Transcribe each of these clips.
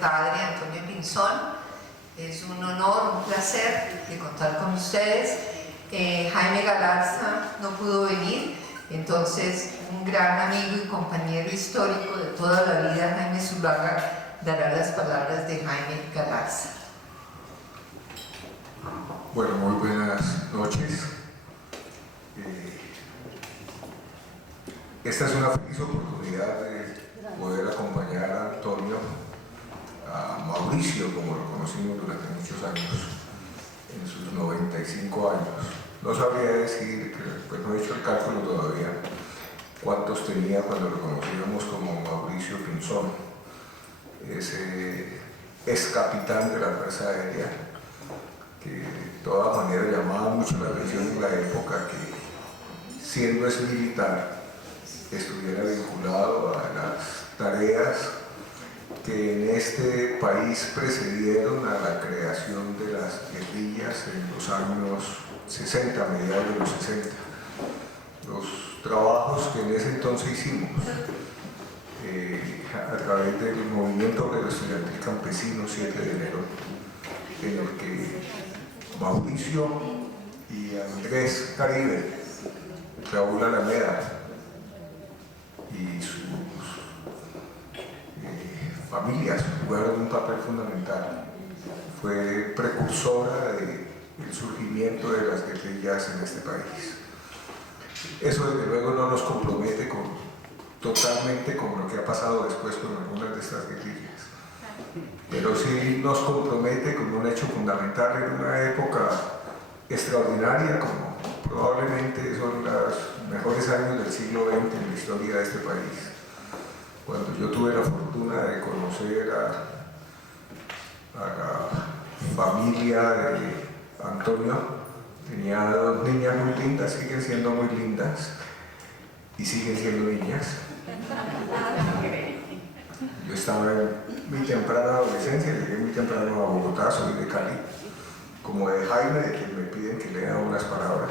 padre Antonio Pinzón. Es un honor, un placer de contar con ustedes. Jaime Galarza no pudo venir, entonces un gran amigo y compañero histórico de toda la vida, Jaime Zuluaga, dará las palabras de Jaime Galarza. Bueno, muy buenas noches. Esta es una feliz oportunidad de poder acompañar a Antonio, a Mauricio, como lo conocimos durante muchos años, en sus 95 años. No sabría decir, pues no he hecho el cálculo todavía, cuántos tenía cuando lo conocíamos como Mauricio Pinzón, ese ex capitán de la Fuerza Aérea, que de todas maneras llamaba mucho la atención en la época que, siendo ex militar, estuviera vinculado a las tareas que en este país precedieron a la creación de las guerrillas en los años 60, a mediados de los 60. Los trabajos que en ese entonces hicimos a través del movimiento obrero estudiantil campesino 7 de enero, en el que Mauricio y Andrés Caribe, Raúl Alameda y sus familias jugaron un papel fundamental. Fue precursora del surgimiento de las guerrillas en este país. Eso desde luego no nos compromete totalmente con lo que ha pasado después con algunas de estas guerrillas, pero sí nos compromete con un hecho fundamental en una época extraordinaria, como probablemente son los mejores años del siglo XX en la historia de este país. Cuando yo tuve la fortuna de conocer a la familia de Antonio, tenía dos niñas muy lindas, siguen siendo muy lindas y siguen siendo niñas. Yo estaba en mi temprana adolescencia, llegué muy temprano a Bogotá, soy de Cali, como de Jaime, de quien me piden que lea unas palabras.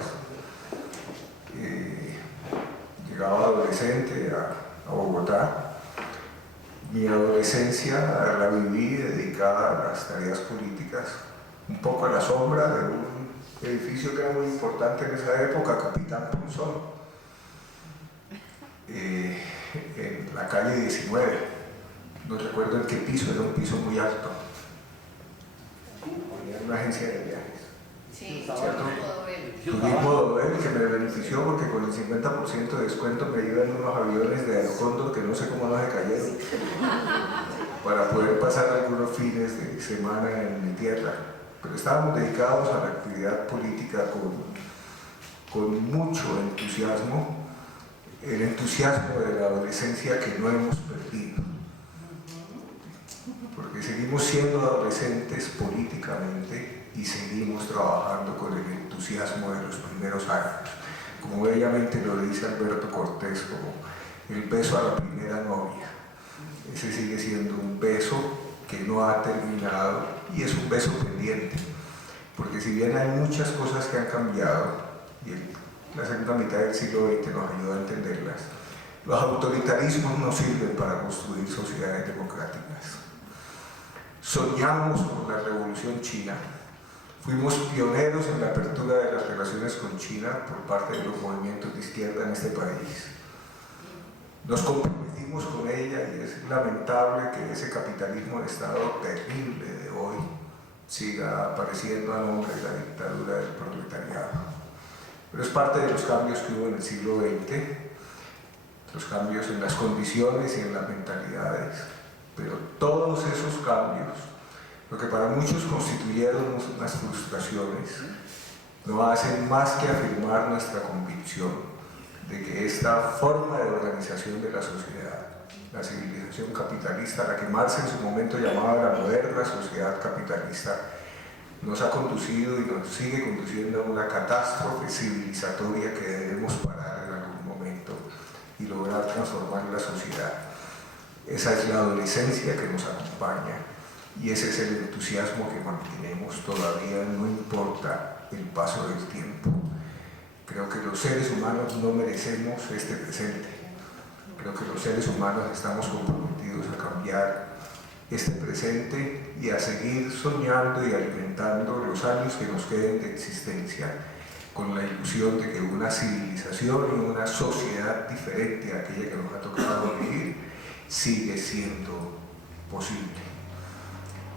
Llegaba adolescente a Bogotá. Mi adolescencia la viví dedicada a las tareas políticas, un poco a la sombra de un edificio que era muy importante en esa época, Capitán Pinzón, en la calle 19, no recuerdo en qué piso, era un piso muy alto. Tenía una agencia de viajes. Sí, ¿cierto? Turismo Dobel, que me benefició porque con el 50% de descuento me iban unos aviones de Aerocóndor que no sé cómo no se cayeron, para poder pasar algunos fines de semana en mi tierra. Pero estábamos dedicados a la actividad política con mucho entusiasmo, el entusiasmo de la adolescencia que no hemos perdido, porque seguimos siendo adolescentes políticamente y seguimos trabajando con el entusiasmo de los primeros años. Como bellamente lo dice Alberto Cortés, como el beso a la primera novia. Ese sigue siendo un beso que no ha terminado y es un beso pendiente, porque si bien hay muchas cosas que han cambiado y la segunda mitad del siglo XX nos ayuda a entenderlas, los autoritarismos no sirven para construir sociedades democráticas. Soñamos con la revolución china. Fuimos pioneros en la apertura de las relaciones con China por parte de los movimientos de izquierda en este país. Nos comprometimos con ella y es lamentable que ese capitalismo de Estado terrible de hoy siga apareciendo a nombre de la dictadura del proletariado. Pero es parte de los cambios que hubo en el siglo XX, los cambios en las condiciones y en las mentalidades. Pero todos esos cambios, lo que para muchos constituyeron unas frustraciones, no hacen más que afirmar nuestra convicción de que esta forma de organización de la sociedad, la civilización capitalista, la que Marx en su momento llamaba la moderna sociedad capitalista, nos ha conducido y nos sigue conduciendo a una catástrofe civilizatoria que debemos parar en algún momento y lograr transformar la sociedad. Esa es la adolescencia que nos acompaña y ese es el entusiasmo que mantenemos todavía, no importa el paso del tiempo. Creo que los seres humanos no merecemos este presente. Creo que los seres humanos estamos comprometidos a cambiar este presente y a seguir soñando y alimentando los años que nos queden de existencia con la ilusión de que una civilización y una sociedad diferente a aquella que nos ha tocado vivir sigue siendo posible.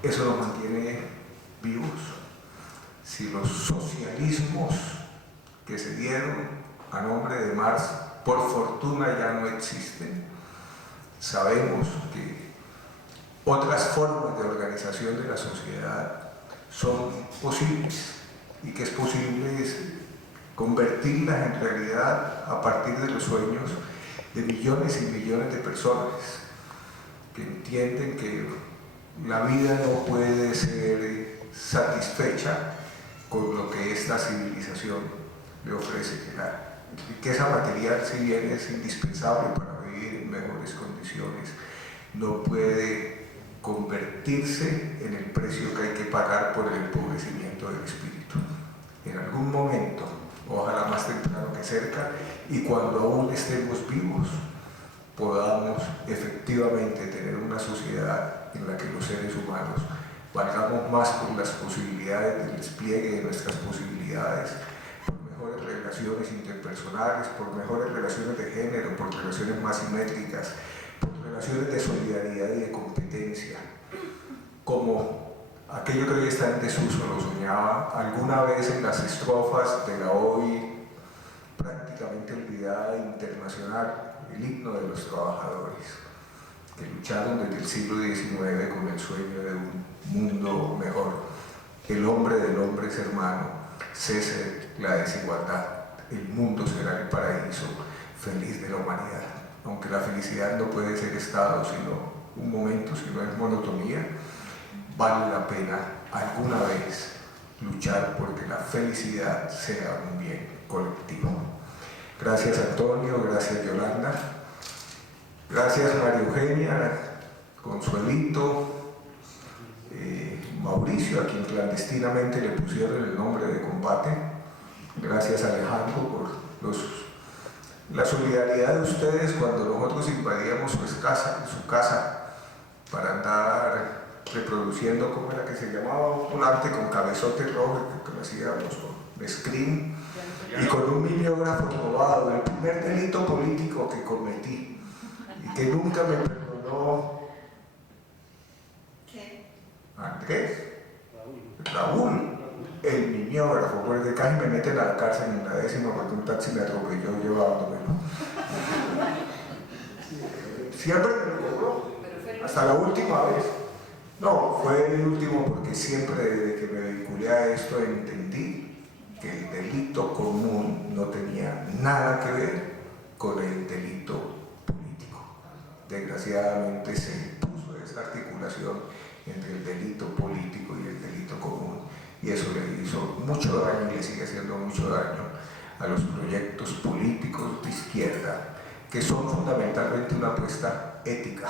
Eso nos mantiene vivos. Si los socialismos que se dieron a nombre de Marx por fortuna ya no existen, sabemos que otras formas de organización de la sociedad son posibles y que es posible convertirlas en realidad a partir de los sueños de millones y millones de personas que entienden que la vida no puede ser satisfecha con lo que esta civilización le ofrece, que la riqueza material, si bien es indispensable para vivir en mejores condiciones, no puede convertirse en el precio que hay que pagar por el empobrecimiento del espíritu. En algún momento, ojalá más temprano que cerca, y cuando aún estemos vivos, podamos efectivamente tener una sociedad en la que los seres humanos valgamos más por las posibilidades del despliegue de nuestras posibilidades, por mejores relaciones interpersonales, por mejores relaciones de género, por relaciones más simétricas, por relaciones de solidaridad y de competencia, como aquello que hoy está en desuso lo soñaba alguna vez en las estrofas de la hoy prácticamente olvidada internacional, el himno de los trabajadores, que lucharon desde el siglo XIX con el sueño de un mundo mejor. El hombre del hombre es hermano, cese la desigualdad, el mundo será el paraíso feliz de la humanidad. Aunque la felicidad no puede ser estado, sino un momento, sino es monotonía, vale la pena alguna vez luchar porque la felicidad sea un bien colectivo. Gracias Antonio, gracias Yolanda, gracias María Eugenia, Consuelito, Mauricio, a quien clandestinamente le pusieron el nombre de Combate, gracias Alejandro por la solidaridad de ustedes cuando nosotros invadíamos su casa para andar reproduciendo, ¿cómo era que se llamaba? Un arte con cabezote rojo que lo hacíamos con screen y con un mimeógrafo robado, el primer delito político que cometí y que nunca me perdonó Andrés, Raúl, el mimeógrafo, porque casi me meten a la cárcel en la 10ª porque un taxi me atropelló llevándomelo. Siempre me lo cobró, hasta la última vez. No, fue el último porque siempre desde que me vinculé a esto entendí que el delito común no tenía nada que ver con el delito político. Desgraciadamente se impuso esa articulación entre el delito político y el delito común, y eso le hizo mucho daño y le sigue haciendo mucho daño a los proyectos políticos de izquierda, que son fundamentalmente una apuesta ética,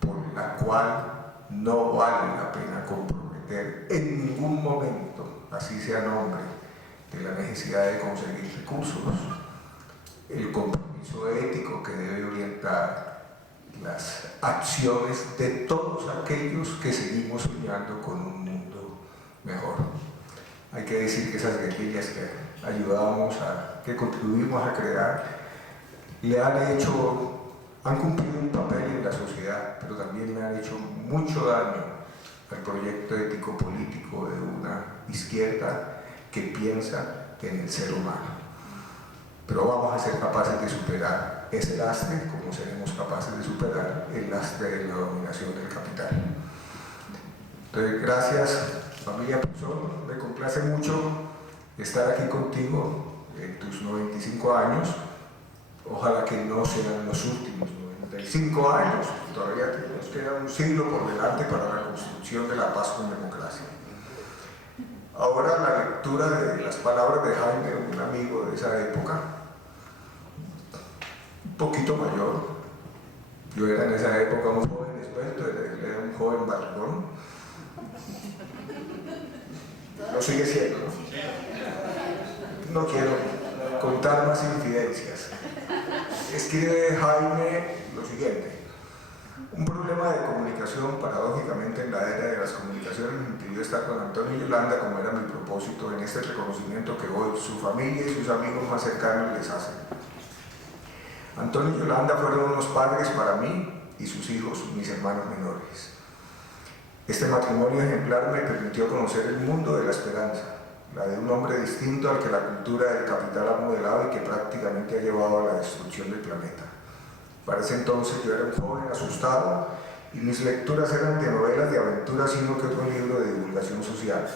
por la cual no vale la pena comprometer en ningún momento, así sea nombre de la necesidad de conseguir recursos, el compromiso ético que debe orientar las acciones de todos aquellos que seguimos soñando con un mundo mejor. Hay que decir que esas guerrillas que ayudamos que contribuimos a crear, han cumplido un papel en la sociedad, pero también le han hecho mucho daño al proyecto ético-político de una izquierda que piensa en el ser humano. Pero vamos a ser capaces de superar ese lastre, como seremos capaces de superar el lastre de la dominación del capital. Entonces, gracias familia Puzón, me complace mucho estar aquí contigo en tus 95 años, ojalá que no sean los últimos 95 años, todavía nos queda un siglo por delante para la construcción de la paz con democracia. Ahora la lectura de las palabras de Jaime, un amigo de esa época, un poquito mayor. Yo era en esa época un joven esbelto, él era un joven barrigón. Lo sigue siendo, ¿no? No quiero contar más infidencias. Escribe Jaime lo siguiente: un problema comunicación, paradójicamente en la era de las comunicaciones me impidió estar con Antonio y Yolanda como era mi propósito en este reconocimiento que hoy su familia y sus amigos más cercanos les hacen. Antonio y Yolanda fueron unos padres para mí y sus hijos, mis hermanos menores. Este matrimonio ejemplar me permitió conocer el mundo de la esperanza, la de un hombre distinto al que la cultura del capital ha modelado y que prácticamente ha llevado a la destrucción del planeta. Para ese entonces yo era un joven asustado y mis lecturas eran de novelas de aventura, sino que otro libro de divulgación social.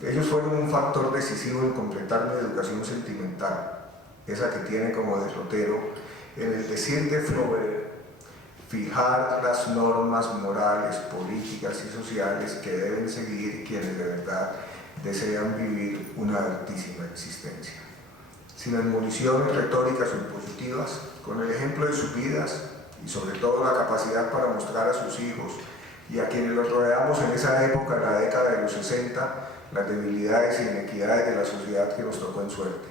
Ellos fueron un factor decisivo en completar mi educación sentimental, esa que tiene como derrotero en el decir de Flaubert, fijar las normas morales, políticas y sociales que deben seguir quienes de verdad desean vivir una altísima existencia. Sin admoniciones retóricas o impositivas, con el ejemplo de sus vidas y sobre todo la capacidad para mostrar a sus hijos y a quienes los rodeamos en esa época, en la década de los 60, las debilidades y inequidades de la sociedad que nos tocó en suerte.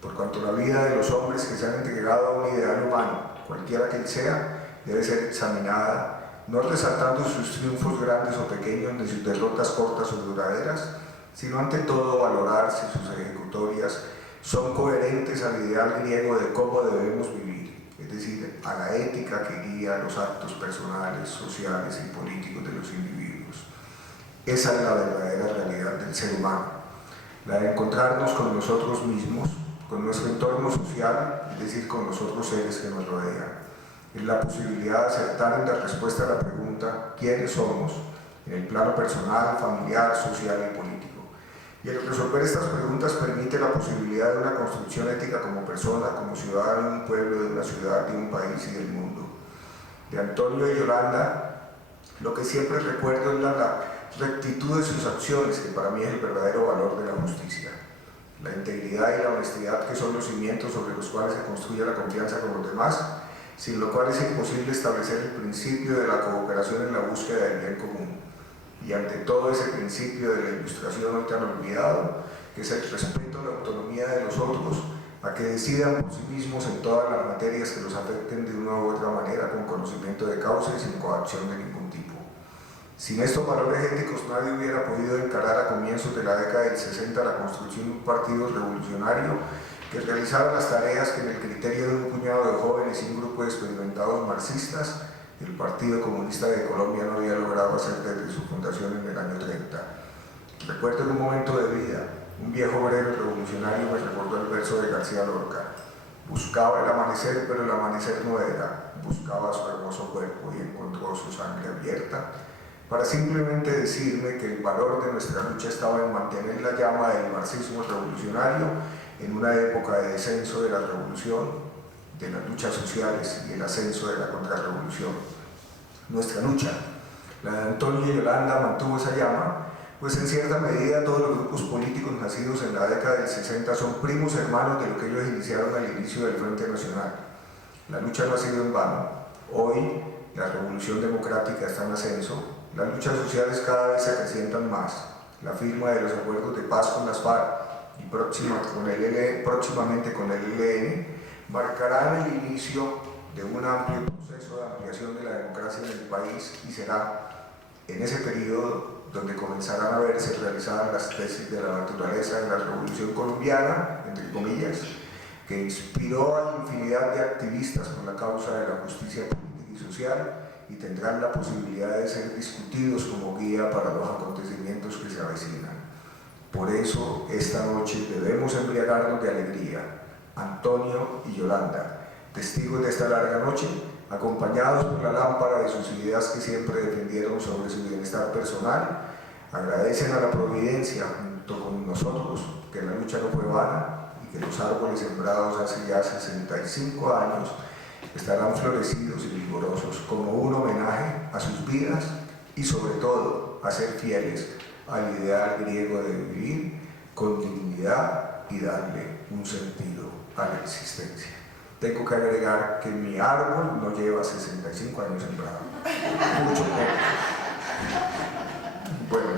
Por cuanto la vida de los hombres que se han entregado a un ideal humano, cualquiera que él sea, debe ser examinada, no resaltando sus triunfos grandes o pequeños ni sus derrotas cortas o duraderas, sino ante todo valorar si sus ejecutorias son coherentes al ideal griego de cómo debemos vivir, es decir, a la ética que guía los actos personales, sociales y políticos de los individuos. Esa es la verdadera realidad del ser humano, la de encontrarnos con nosotros mismos, con nuestro entorno social, es decir, con los otros seres que nos rodean. Es la posibilidad de acertar en la respuesta a la pregunta ¿quiénes somos? En el plano personal, familiar, social y político. Y el resolver estas preguntas permite la posibilidad de una construcción ética como persona, como ciudadano de un pueblo, de una ciudad, de un país y del mundo. De Antonio y Yolanda, lo que siempre recuerdo es la rectitud de sus acciones, que para mí es el verdadero valor de la justicia. La integridad y la honestidad, que son los cimientos sobre los cuales se construye la confianza con los demás, sin lo cual es imposible establecer el principio de la cooperación en la búsqueda del bien común. Y ante todo ese principio de la ilustración hoy tan olvidado, que es el respeto a la autonomía de los otros, a que decidan por sí mismos en todas las materias que los afecten de una u otra manera, con conocimiento de causa y sin coacción de ningún tipo. Sin estos valores éticos nadie hubiera podido encarar a comienzos de la década del 60 la construcción de un partido revolucionario que realizara las tareas que en el criterio de un puñado de jóvenes y un grupo de experimentados marxistas el Partido Comunista de Colombia no había logrado hacer desde su fundación en el año 30. Recuerdo en un momento de vida, un viejo obrero revolucionario me recordó el verso de García Lorca: buscaba el amanecer, pero el amanecer no era, buscaba su hermoso cuerpo y encontró su sangre abierta, para simplemente decirme que el valor de nuestra lucha estaba en mantener la llama del marxismo revolucionario en una época de descenso de la revolución, de las luchas sociales y el ascenso de la contrarrevolución. Nuestra lucha, la de Antonio y Yolanda, mantuvo esa llama, pues en cierta medida todos los grupos políticos nacidos en la década del 60 son primos hermanos de lo que ellos iniciaron al inicio del Frente Nacional. La lucha no ha sido en vano. Hoy la revolución democrática está en ascenso, las luchas sociales cada vez se acrecientan más, la firma de los acuerdos de paz con las FARC y próximamente con el ELN marcarán el inicio de un amplio proceso de ampliación de la democracia en el país y será en ese periodo donde comenzarán a verse realizadas las tesis de la naturaleza de la Revolución Colombiana, entre comillas, que inspiró a infinidad de activistas por la causa de la justicia política y social y tendrán la posibilidad de ser discutidos como guía para los acontecimientos que se avecinan. Por eso, esta noche debemos embriagarnos de alegría. Antonio y Yolanda, testigos de esta larga noche, acompañados por la lámpara de sus ideas que siempre defendieron sobre su bienestar personal, agradecen a la providencia junto con nosotros que la lucha no fue vana y que los árboles sembrados hace ya 65 años estarán florecidos y vigorosos como un homenaje a sus vidas y sobre todo a ser fieles al ideal griego de vivir con dignidad y darle un sentido a la existencia. Tengo que agregar que mi árbol no lleva 65 años sembrado, mucho menos. Bueno,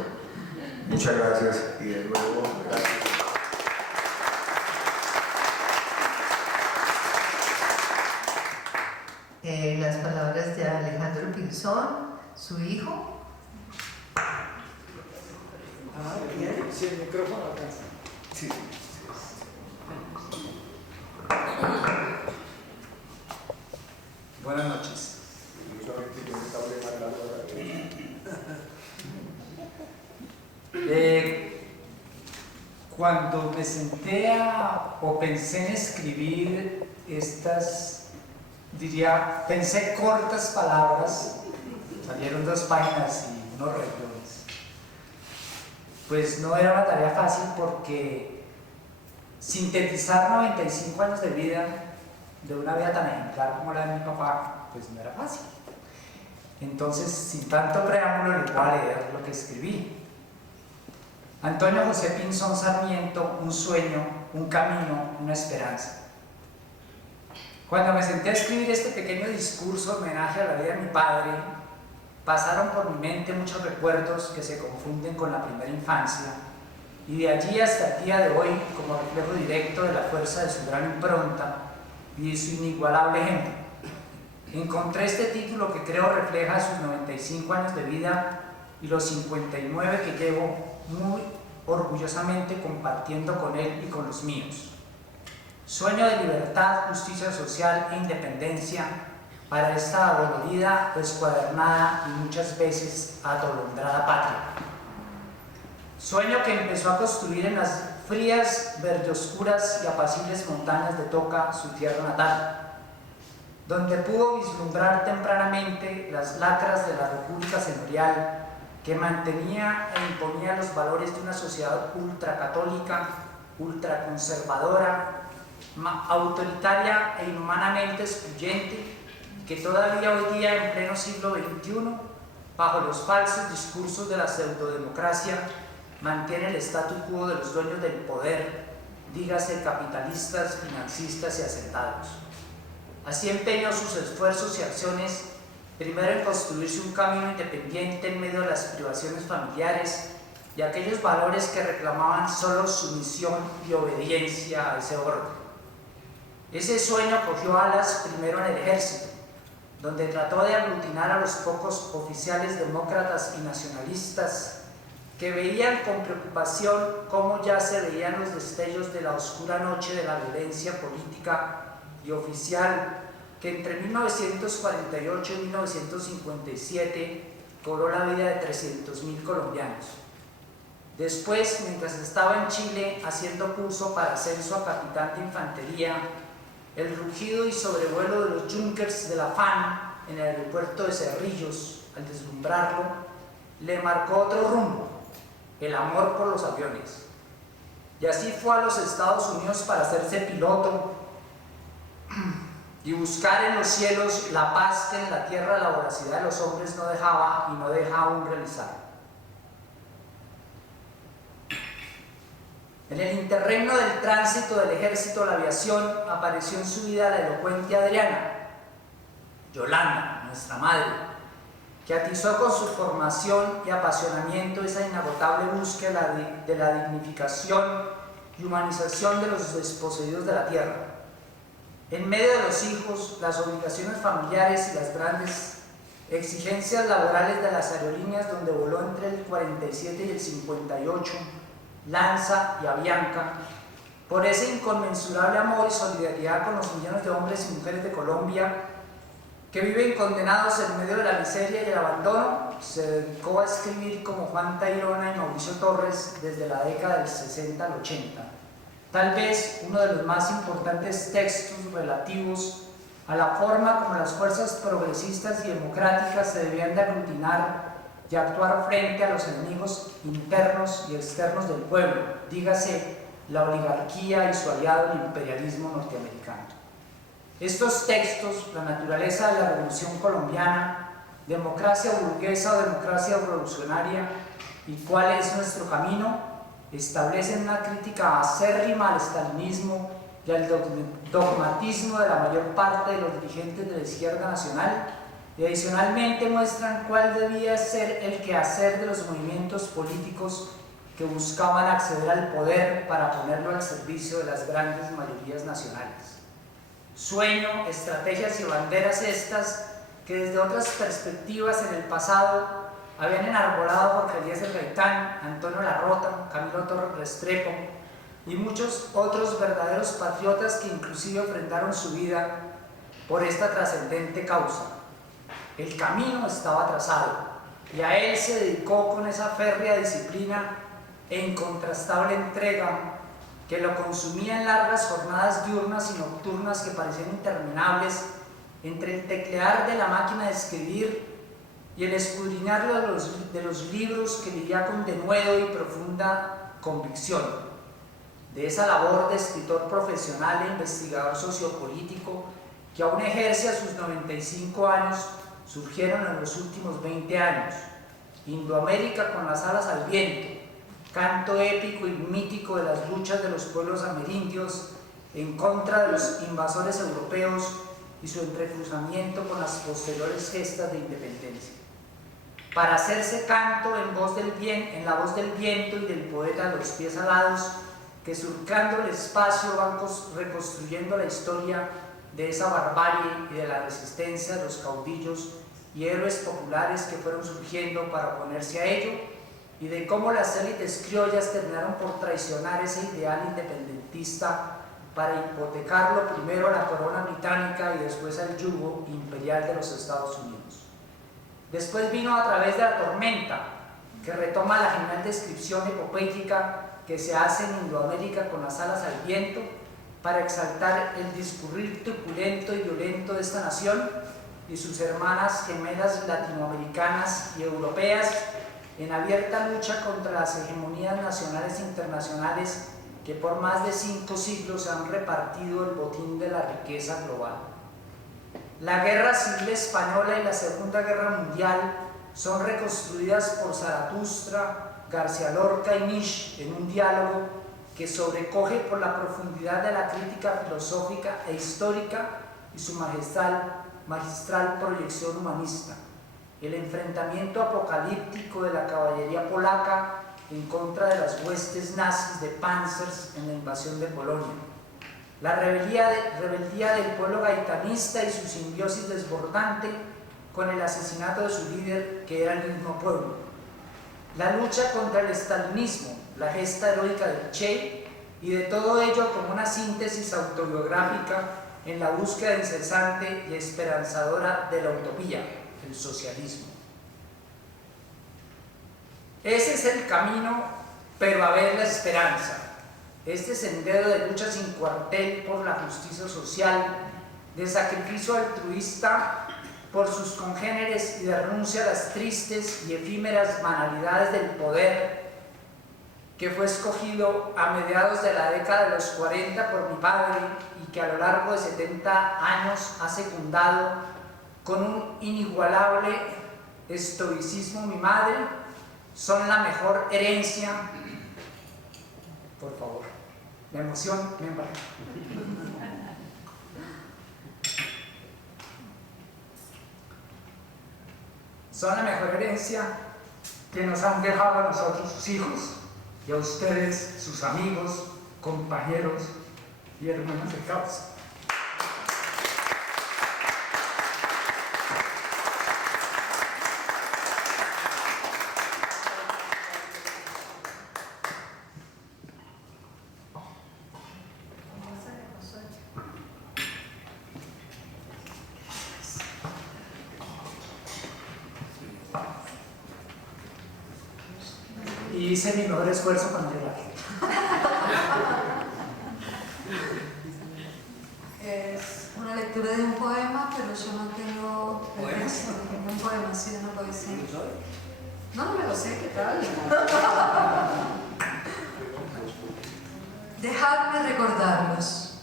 muchas gracias y de nuevo gracias. Las palabras de Alejandro Pinzón, su hijo. Bien. Sí, el micrófono alcanza. Sí. Buenas noches. Cuando me senté o pensé en escribir estas, pensé cortas palabras, salieron 2 páginas y unos renglones. Pues no era una tarea fácil porque sintetizar 95 años de vida, de una vida tan ejemplar como la de mi papá, pues no era fácil. Entonces, sin tanto preámbulo, les voy a leer lo que escribí. Antonio José Pinzón Sarmiento, un sueño, un camino, una esperanza. Cuando me senté a escribir este pequeño discurso homenaje a la vida de mi padre, pasaron por mi mente muchos recuerdos que se confunden con la primera infancia, y de allí hasta el día de hoy, como reflejo directo de la fuerza de su gran impronta y de su inigualable ejemplo, encontré este título que creo refleja sus 95 años de vida y los 59 que llevo muy orgullosamente compartiendo con él y con los míos. Sueño de libertad, justicia social e independencia para esta adolorida, descuadernada y muchas veces atolondrada patria. Sueño que empezó a construir en las frías, verdeoscuras y apacibles montañas de Toca, su tierra natal, donde pudo vislumbrar tempranamente las lacras de la República Señorial que mantenía e imponía los valores de una sociedad ultracatólica, ultraconservadora, autoritaria e inhumanamente excluyente, que todavía hoy día, en pleno siglo XXI, bajo los falsos discursos de la pseudodemocracia, mantiene el statu quo de los dueños del poder, dígase capitalistas, financistas y asentados. Así empeñó sus esfuerzos y acciones, primero en construirse un camino independiente en medio de las privaciones familiares y aquellos valores que reclamaban solo sumisión y obediencia a ese orden. Ese sueño cogió alas primero en el ejército, donde trató de aglutinar a los pocos oficiales demócratas y nacionalistas que veían con preocupación cómo ya se veían los destellos de la oscura noche de la violencia política y oficial que entre 1948 y 1957 cobró la vida de 300.000 colombianos. Después, mientras estaba en Chile haciendo curso para ascenso a capitán de infantería, el rugido y sobrevuelo de los Junkers de la FAN en el aeropuerto de Cerrillos, al deslumbrarlo, le marcó otro rumbo: el amor por los aviones. Y así fue a los Estados Unidos para hacerse piloto y buscar en los cielos la paz que en la tierra la voracidad de los hombres no dejaba y no deja aún realizar. En el interregno del tránsito del ejército, la aviación, apareció en su vida la elocuente Adriana, Yolanda, nuestra madre, que atizó con su formación y apasionamiento esa inagotable búsqueda de la dignificación y humanización de los desposeídos de la tierra. En medio de los hijos, las obligaciones familiares y las grandes exigencias laborales de las aerolíneas, donde voló entre el 47 y el 58, Lanza y Avianca, por ese inconmensurable amor y solidaridad con los millones de hombres y mujeres de Colombia que viven condenados en medio de la miseria y el abandono, se dedicó a escribir como Juan Tayrona y Mauricio Torres desde la década del 60 al 80. Tal vez uno de los más importantes textos relativos a la forma como las fuerzas progresistas y democráticas se debían de aglutinar y actuar frente a los enemigos internos y externos del pueblo, dígase la oligarquía y su aliado el imperialismo norteamericano. Estos textos, La naturaleza de la revolución colombiana, Democracia burguesa o democracia revolucionaria y Cuál es nuestro camino, establecen una crítica acérrima al estalinismo y al dogmatismo de la mayor parte de los dirigentes de la izquierda nacional, y adicionalmente muestran cuál debía ser el quehacer de los movimientos políticos que buscaban acceder al poder para ponerlo al servicio de las grandes mayorías nacionales. Sueño, estrategias y banderas estas que desde otras perspectivas en el pasado habían enarbolado Jorge Eliezer Gaitán, Antonio Larrota, Camilo Torres Restrepo y muchos otros verdaderos patriotas que inclusive ofrendaron su vida por esta trascendente causa. El camino estaba trazado y a él se dedicó con esa férrea disciplina e incontrastable entrega que lo consumía en largas jornadas diurnas y nocturnas que parecían interminables entre el teclear de la máquina de escribir y el escudriñar de los libros que leía con denuedo y profunda convicción. De esa labor de escritor profesional e investigador sociopolítico que aún ejerce a sus 95 años, surgieron en los últimos 20 años. Indoamérica con las alas al viento, canto épico y mítico de las luchas de los pueblos amerindios en contra de los invasores europeos y su entrecruzamiento con las posteriores gestas de independencia. Para hacerse canto en la voz del viento y del poeta de los pies alados, que surcando el espacio van reconstruyendo la historia de esa barbarie y de la resistencia de los caudillos y héroes populares que fueron surgiendo para oponerse a ello, y de cómo las élites criollas terminaron por traicionar ese ideal independentista para hipotecarlo primero a la corona británica y después al yugo imperial de los Estados Unidos. Después vino A través de la tormenta, que retoma la genial descripción epopética que se hace en Indoamérica con las alas al viento para exaltar el discurrir truculento y violento de esta nación y sus hermanas gemelas latinoamericanas y europeas en abierta lucha contra las hegemonías nacionales e internacionales que por más de 5 siglos han repartido el botín de la riqueza global. La Guerra Civil Española y la Segunda Guerra Mundial son reconstruidas por Zaratustra, García Lorca y Nietzsche en un diálogo que sobrecoge por la profundidad de la crítica filosófica e histórica y su magistral proyección humanista. El enfrentamiento apocalíptico de la caballería polaca en contra de las huestes nazis de Panzers en la invasión de Polonia. La rebeldía del pueblo gaitanista y su simbiosis desbordante con el asesinato de su líder, que era el mismo pueblo. La lucha contra el estalinismo, la gesta heroica del Che, y de todo ello como una síntesis autobiográfica en la búsqueda incesante y esperanzadora de la utopía, el socialismo. Ese es el camino, pero a ver la esperanza. Este sendero de lucha sin cuartel por la justicia social, de sacrificio altruista por sus congéneres y de renuncia a las tristes y efímeras banalidades del poder, que fue escogido a mediados de la década de los 40 por mi padre y que a lo largo de 70 años ha secundado con un inigualable estoicismo mi madre, son la mejor herencia. Por favor, la emoción me embarga. Son la mejor herencia que nos han dejado a nosotros, sus hijos, y a ustedes, sus amigos, compañeros y hermanos de causa. Y hice mi mejor esfuerzo para llegar. Es una lectura de un poema, pero yo no tengo el resto. Un poema, sí, de una poesía. No me lo sé, ¿qué tal? Dejadme recordarlos.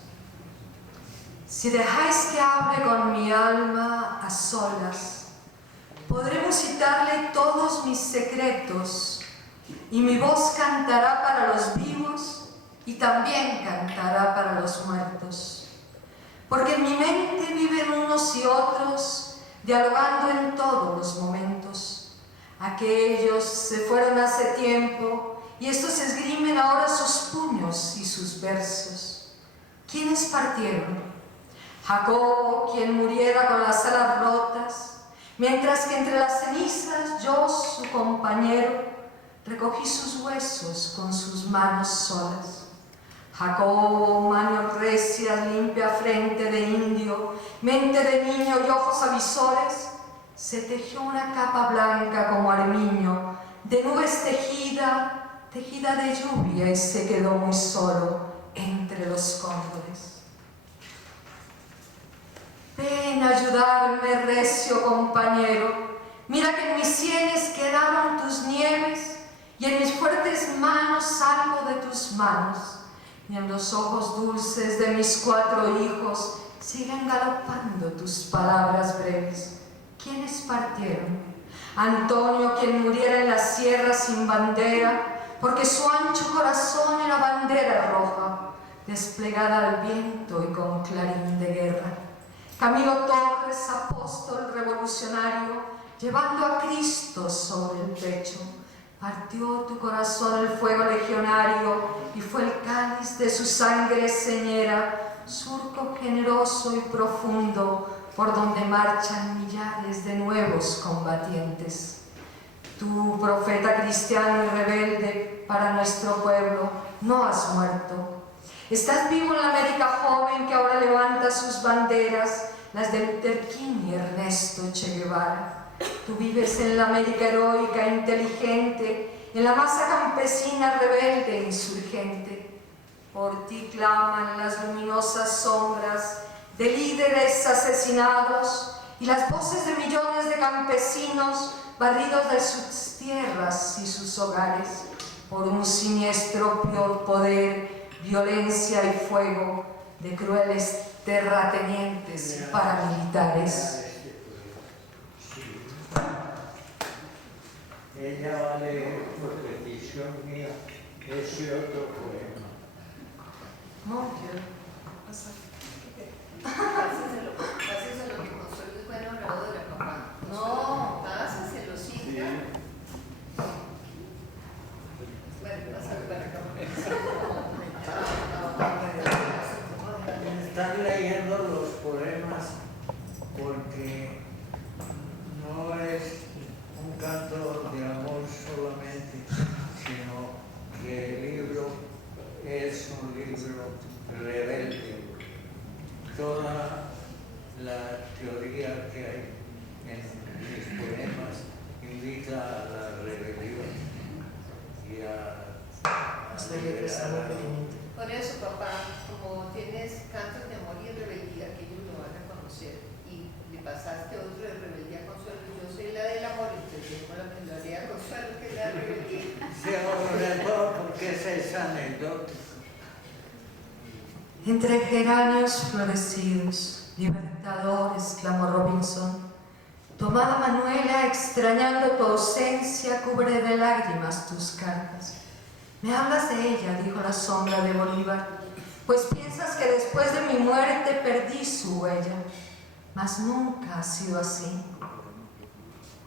Si dejáis que hable con mi alma a solas, podré musitarle todos mis secretos, y mi voz cantará para los vivos y también cantará para los muertos. Porque en mi mente viven unos y otros, dialogando en todos los momentos. Aquellos se fueron hace tiempo y estos esgrimen ahora sus puños y sus versos. ¿Quiénes partieron? Jacobo, quien muriera con las alas rotas, mientras que entre las cenizas yo, su compañero, recogí sus huesos con sus manos solas. Jacobo, manos recias, limpia frente de indio, mente de niño y ojos avisores, se tejió una capa blanca como armiño, de nubes tejida, tejida de lluvia, y se quedó muy solo entre los cóndores. Ven a ayudarme, recio compañero, mira que en mis sienes quedaron tus nieves, y en mis fuertes manos algo de tus manos, y en los ojos dulces de mis 4 hijos siguen galopando tus palabras breves. ¿Quiénes partieron? Antonio, quien muriera en la sierra sin bandera, porque su ancho corazón era bandera roja, desplegada al viento y con clarín de guerra. Camilo Torres, apóstol revolucionario, llevando a Cristo sobre el pecho, partió tu corazón el fuego legionario y fue el cáliz de su sangre señera, surco generoso y profundo por donde marchan millares de nuevos combatientes. Tú, profeta cristiano y rebelde para nuestro pueblo, no has muerto. Estás vivo en la América joven que ahora levanta sus banderas, las de Luther King y Ernesto Che Guevara. Tú vives en la América heroica, inteligente, en la masa campesina rebelde e insurgente. Por ti claman las luminosas sombras de líderes asesinados y las voces de millones de campesinos barridos de sus tierras y sus hogares por un siniestro poder, violencia y fuego de crueles terratenientes y paramilitares. Ella va a leer por petición mía ese otro poema. Páseselo que Consuelo es buena oradora, papá. No, páseselo, sí. Bueno, pásalo para acá. Están leyendo los poemas porque no es un canto de amor solamente, sino que el libro es un libro rebelde. Toda la teoría que hay en mis poemas invita a la rebelión y a liberar. Por eso, papá, como tienes cantos de amor y rebeldía, que ellos lo van a conocer, y le pasaste otro de rebeldía a Consuelo, yo soy la del amor, entonces yo con la melodía a Consuelo, que es la rebeldía. Sí, ahora porque es anecdótico. Entre geranios florecidos, libertador, exclamó Robinson. Tu amada Manuela, extrañando tu ausencia, cubre de lágrimas tus cartas. Me hablas de ella, dijo la sombra de Bolívar, pues piensas que después de mi muerte perdí su huella, mas nunca ha sido así.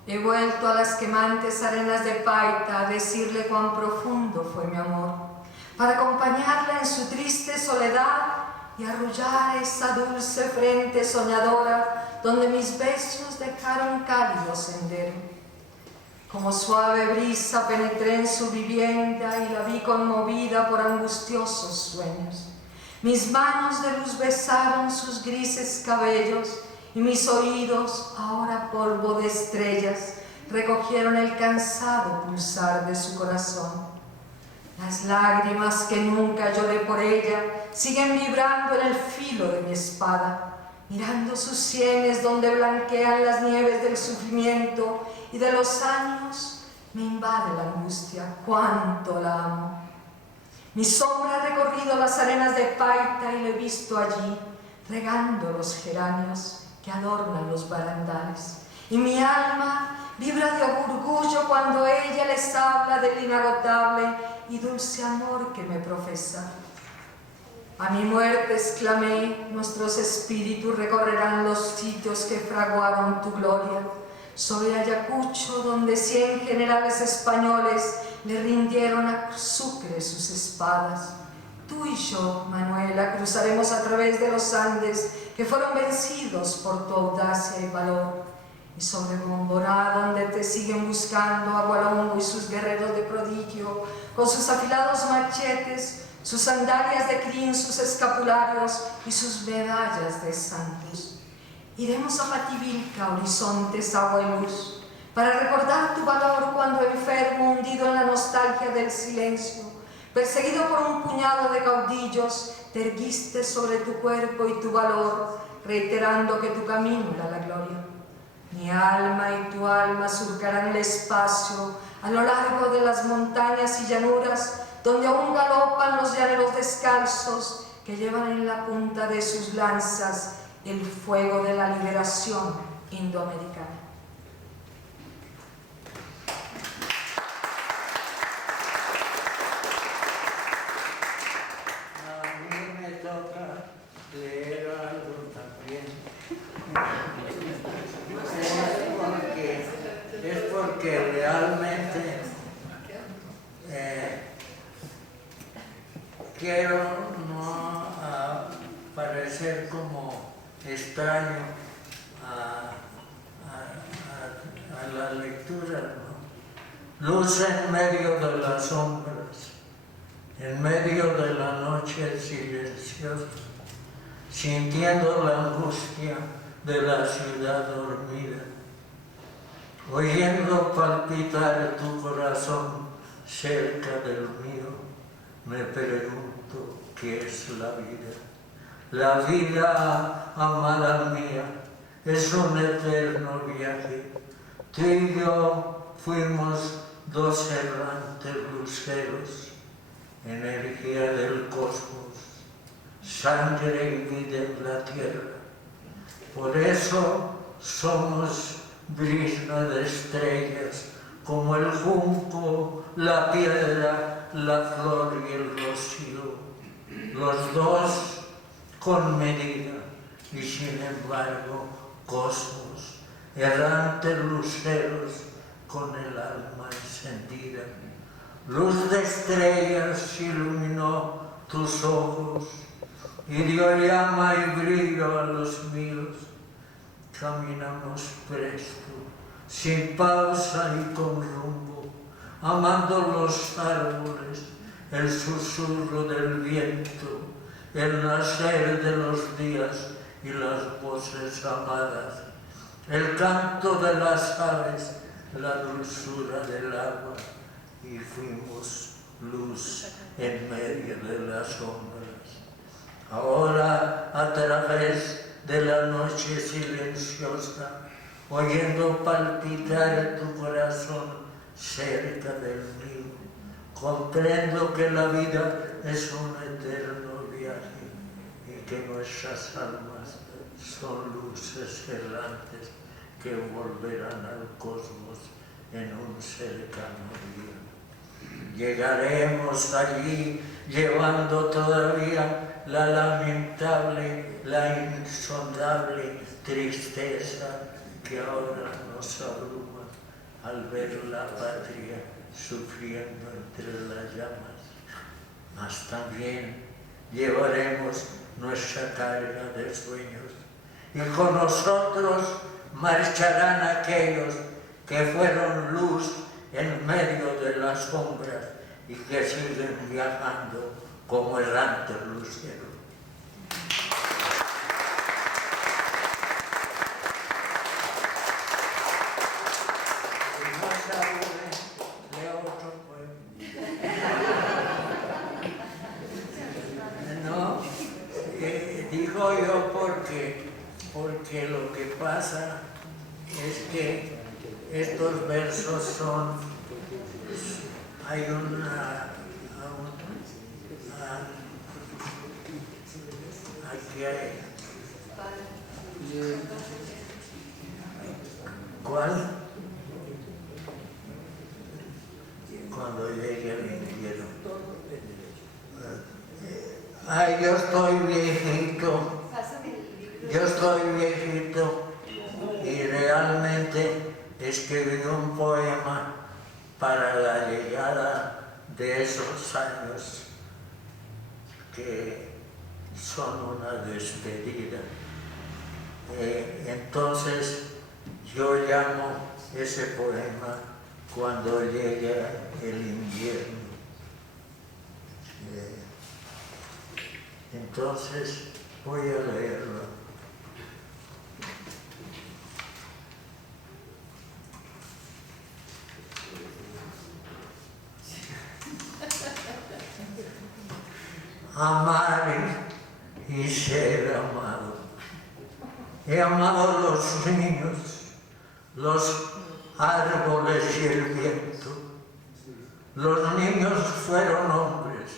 He vuelto a las quemantes arenas de Paita a decirle cuán profundo fue mi amor, para acompañarla en su triste soledad y arrullar esa dulce frente soñadora donde mis besos dejaron cálido sendero. Como suave brisa penetré en su vivienda y la vi conmovida por angustiosos sueños. Mis manos de luz besaron sus grises cabellos y mis oídos, ahora polvo de estrellas, recogieron el cansado pulsar de su corazón. Las lágrimas que nunca lloré por ella siguen vibrando en el filo de mi espada, mirando sus sienes donde blanquean las nieves del sufrimiento y de los años, me invade la angustia, cuánto la amo. Mi sombra ha recorrido las arenas de Paita y la he visto allí, regando los geranios que adornan los barandales. Y mi alma vibra de orgullo cuando ella les habla del inagotable y dulce amor que me profesa. A mi muerte, exclamé, nuestros espíritus recorrerán los sitios que fraguaron tu gloria, sobre Ayacucho, donde 100 generales españoles le rindieron a Sucre sus espadas. Tú y yo, Manuela, cruzaremos a través de los Andes que fueron vencidos por tu audacia y valor. Y sobre Gomborá, donde te siguen buscando Agualongo y sus guerreros de prodigio, con sus afilados machetes, sus sandalias de crin, sus escapularios y sus medallas de santos. Iremos a Pativilca, horizontes, agua y luz, para recordar tu valor cuando enfermo, hundido en la nostalgia del silencio, perseguido por un puñado de caudillos, te erguiste sobre tu cuerpo y tu valor, reiterando que tu camino era la gloria. Mi alma y tu alma surcarán el espacio a lo largo de las montañas y llanuras, donde aún galopan los llaneros descalzos que llevan en la punta de sus lanzas el fuego de la liberación indoamericana. A mí me toca leer algo también. Es porque realmente quiero no parecer como extraño a la lectura, ¿no? Luz en medio de las sombras, en medio de la noche silenciosa, sintiendo la angustia de la ciudad dormida, oyendo palpitar tu corazón cerca del mío, me pregunto qué es la vida. La vida, amada mía, es un eterno viaje. Tú y yo fuimos dos errantes luceros, energía del cosmos, sangre y vida en la tierra. Por eso somos brisna de estrellas, como el junco, la piedra, la flor y el rocío, los dos con medida y sin embargo cosmos, errantes luceros con el alma encendida. Luz de estrellas iluminó tus ojos y dio llama y brillo a los míos. Caminamos presto, sin pausa y con rumbo, amando los árboles, el susurro del viento, el nacer de los días y las voces amadas, el canto de las aves, la dulzura del agua, y fuimos luz en medio de las sombras. Ahora, a través de la noche silenciosa, oyendo palpitar tu corazón cerca del mío, comprendo que la vida es un eterno viaje y que nuestras almas son luces errantes que volverán al cosmos en un cercano día. Llegaremos allí llevando todavía la lamentable, la insondable tristeza que ahora nos abruma al ver la patria sufriendo entre las llamas. Mas también llevaremos nuestra carga de sueños y con nosotros marcharán aquellos que fueron luz en medio de las sombras y que siguen viajando como errantes luceros. Leo otro poema. No, digo yo porque lo que pasa es que estos versos son, hay aquí hay, ¿cuál? Cuando llegue al infierno. Ay, yo estoy viejito y realmente escribí un poema para la llegada de esos años que son una despedida Entonces yo llamo ese poema Cuando llega el invierno. Entonces voy a leerlo. Amar y ser amado. He amado los niños, los árboles y el viento. Los niños fueron hombres,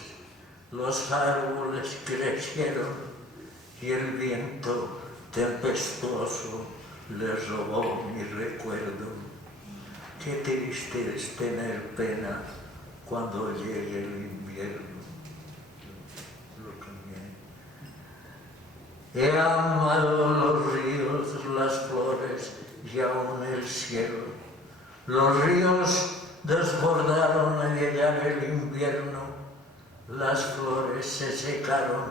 los árboles crecieron y el viento tempestuoso les robó mi recuerdo. Qué triste es tener pena cuando llegue el invierno. He amado los ríos, las flores y aún el cielo. Los ríos desbordaron al llegar el invierno, las flores se secaron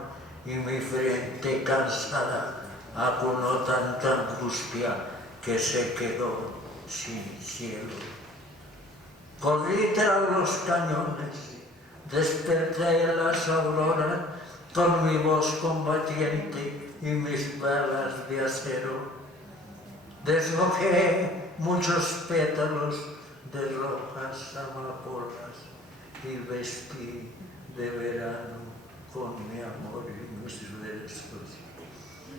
y mi frente cansada acunó tanta angustia que se quedó sin cielo. Corrí tras los cañones, desperté en las auroras con mi voz combatiente y mis balas de acero. Deshojé muchos pétalos de rojas amapolas y vestí de verano con mi amor y mis versos.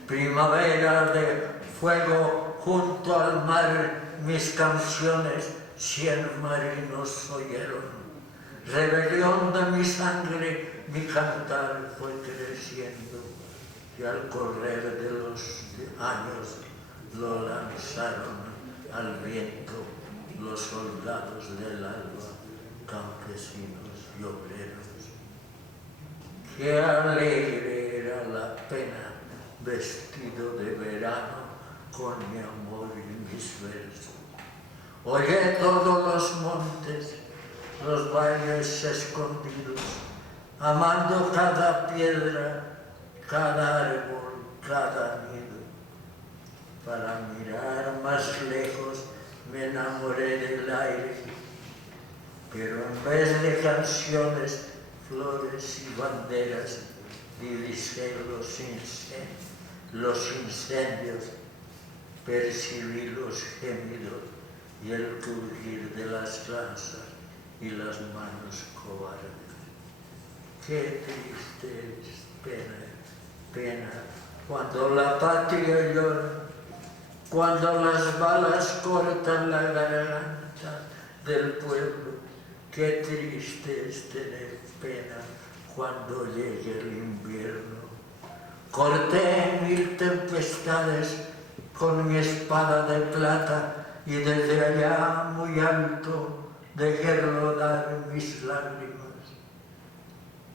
Primavera de fuego junto al mar, mis canciones 100 marinos oyeron. Rebelión de mi sangre, mi cantar fue creciendo. Y al correr de los años lo lanzaron al viento los soldados del alba, campesinos y obreros. Qué alegre era la pena, vestido de verano, con mi amor y mis versos. Oye todos los montes, los valles escondidos, amando cada piedra, cada árbol, cada nido. Para mirar más lejos me enamoré del aire, pero en vez de canciones, flores y banderas, divisé los incendios, percibí los gemidos y el crujir de las lanzas y las manos cobardes. Qué triste es pena, cuando la patria llora, cuando las balas cortan la garganta del pueblo. Qué triste es tener pena cuando llegue el invierno. Corté 1000 tempestades con mi espada de plata y desde allá muy alto dejé rodar mis lágrimas.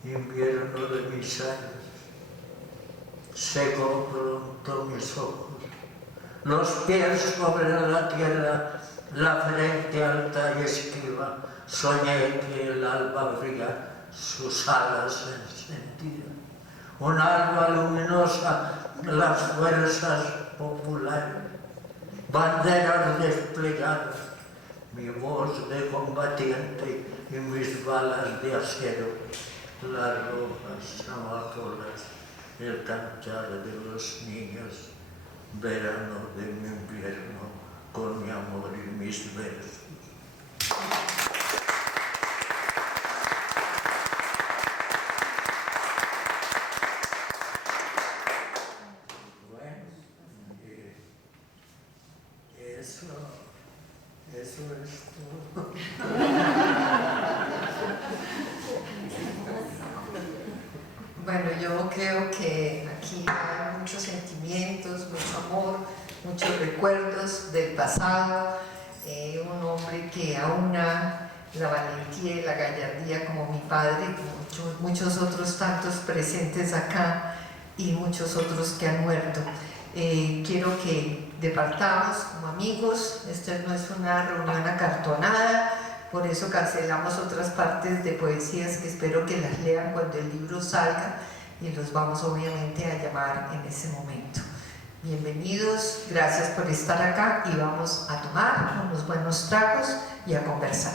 Invierno de mis años, seco pronto mis ojos, los pies sobre la tierra, la frente alta y esquiva. Soñé que el alba abría sus alas encendidas, un alba luminosa, las fuerzas populares, banderas desplegadas, mi voz de combatiente y mis balas de acero, las rojas amapolas, el cantar de los niños, verano de mi invierno, con mi amor y mis versos. Bueno, eso es todo. Bueno, yo creo que aquí hay muchos sentimientos, mucho amor, muchos recuerdos del pasado, un hombre que aúna la valentía y la gallardía como mi padre, como muchos otros tantos presentes acá y muchos otros que han muerto. Quiero que departamos como amigos, esta no es una reunión acartonada, por eso cancelamos otras partes de poesías que espero que las lean cuando el libro salga y los vamos obviamente a llamar en ese momento. Bienvenidos, gracias por estar acá y vamos a tomar unos buenos tragos y a conversar.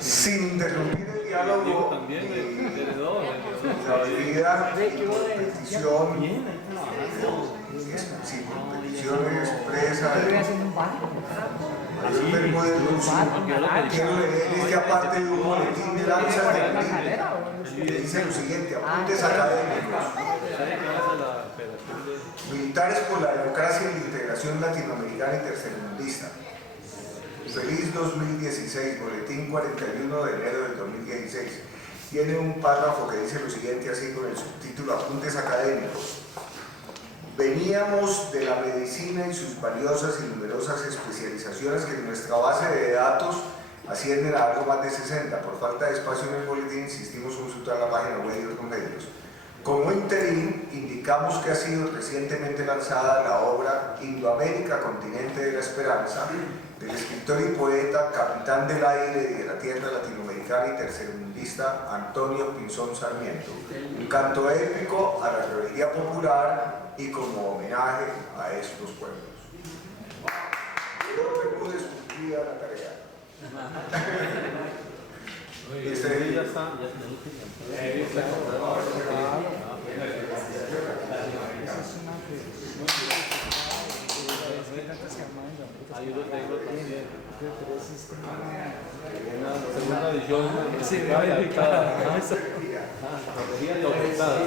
Sin interrumpir el diálogo, la bebida, sin petición expresa mayor Bermúdez Lucio, quiero leer este aparte de un boletín de lanza que dice lo siguiente: apuntes académicos. Militares por la democracia y la integración latinoamericana y tercermundista. Feliz 2016, boletín 41 de enero del 2016. Tiene un párrafo que dice lo siguiente, así con el subtítulo Apuntes académicos. Veníamos de la medicina y sus valiosas y numerosas especializaciones que en nuestra base de datos ascienden a algo más de 60. Por falta de espacio en el boletín insistimos en consultar la página web y otros medios. Como interín, indicamos que ha sido recientemente lanzada la obra Indoamérica, Continente de la Esperanza, del escritor y poeta, capitán del aire y de la tierra latinoamericana y tercermundista Antonio Pinzón Sarmiento, un canto épico a la rebeldía popular y como homenaje a estos pueblos. Quiero Bermúdez cumplida la tarea. Ya está. Hay uno tengo también. Una segunda edición editada. Corregida y aumentada.